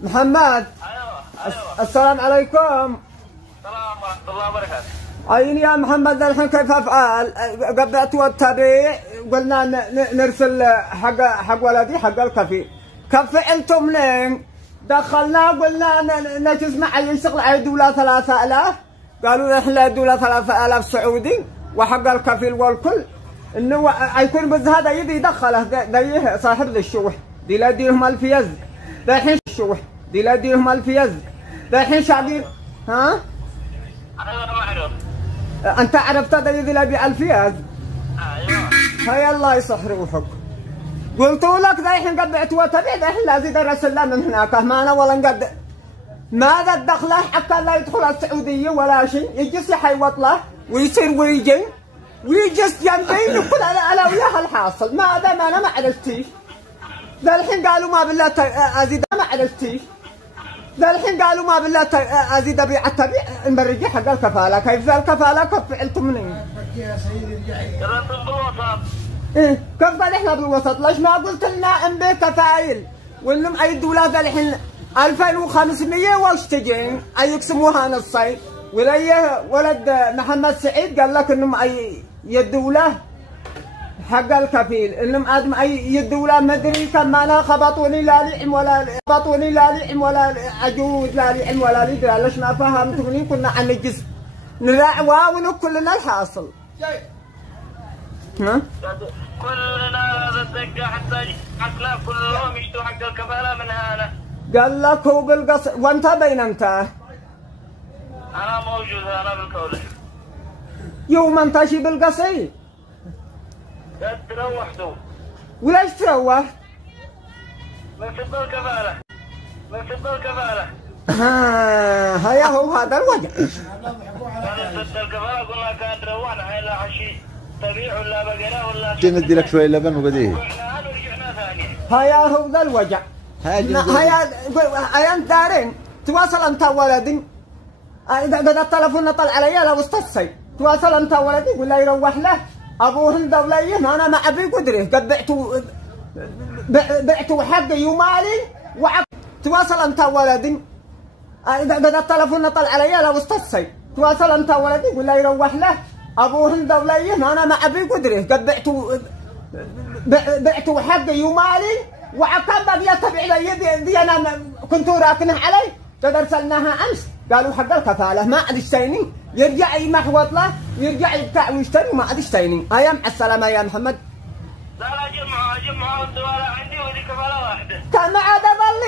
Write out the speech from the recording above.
محمد. ايوه. السلام عليكم. السلام ورحمة الله وبركاته. عيني يا محمد الحين كيف افعل؟ قبعت والتبيع قلنا نرسل حق ولدي حق الكفي. كيف فعلتم منين؟ دخلنا قلنا نجلس مع يشتغل على دولة 3000 قالوا احنا دولة 3000 سعودي وحق الكفيل والكل انه يكون بس هذا يدي يدخله ديه صاحب ذي الشوح دي لا ديهم الفيز الحين الشوح دي لا ديهم الفيز الحين شعبين. ها؟ ايوه ما اعرف. انت عرفت هذا يدي لا بيع الفيز؟ ايوه. هيا الله يصح روحك. قلت لك الحين قبعت وتبيع الحين لازم درس الله من هناك ما انا ولا نقد ماذا الدخله حتى لا يدخل السعوديه ولا شيء يجلس يحيوط له ويصير ويجي ويجلس جنبي وكل على وياه الحاصل ماذا ما انا ما عرفتيش. ذا الحين قالوا ما بالله ازيد ما عرفتيش. ذا الحين قالوا ما بالله ازيد ابيع التبيع نبرجي حق الكفاله. كيف ذا الكفاله كيف فعلتم مني؟ يا سيدي درستم بالوسط. ايه كيف قال احنا بالوسط؟ ليش ما قلت لنا ام بي كفايل وانهم اي الدولة ذا الحين 2500 واش تجين اي يقسموها نصين ولا ولد محمد سعيد قال لك انهم اي يدوله حق الكفيل انهم ادم اي يدوله ما ادري كم انا خبطوني لا لعم ولا خبطوني لا لعم ولا عجوز لا لعم ولا لدرا. ليش ما فهمتوني؟ كنا عن الجسم نراعوا كلنا الحاصل. ها؟ كلنا نتدقى حتى حقنا كلهم يشتوا حق الكفالة من هنا. قال لك هو بالقصر وانت بين انت؟ انا موجود انا بالكولة. يوم انت شي بالقصير؟ قد تروحتوا. وليش تروح؟ من فضل الكفالة. من فضل الكفالة. هيا هو هذا الوجع. من فضل الكفالة قلنا كان تروحنا إلا عشي تبيع ولا بقرة ولا ندي لك شوي لبن وقديه. ورجعنا ثاني. هيا هو ذا الوجع. هيا انت دارين تواصل انت ولدي. اذا التلفون طلع علي لو استصي تواصل انت ولدي ولا يروح له ابوه دوليه ما انا ما ابي قدره قد بعتوا حقي ومالي تواصل انت ولدي. اذا التلفون طلع علي لو استصي تواصل انت ولدي ولا يروح له ابوه دوليه ما انا ما ابي قدره قد بعتوا حقي ومالي وعقب بقيت تبع لي دي انا كنت راكنه علي قد ارسلناها امس قالوا حق الكفاله ما عاد يشتريني يرجع يمحوط له يرجع يبتاع ويشتري ما عاد يشتريني. ايا مع السلامه يا محمد. لا جمعه والدوالة عندي ودي كفاله واحده. كان ما عاد ظل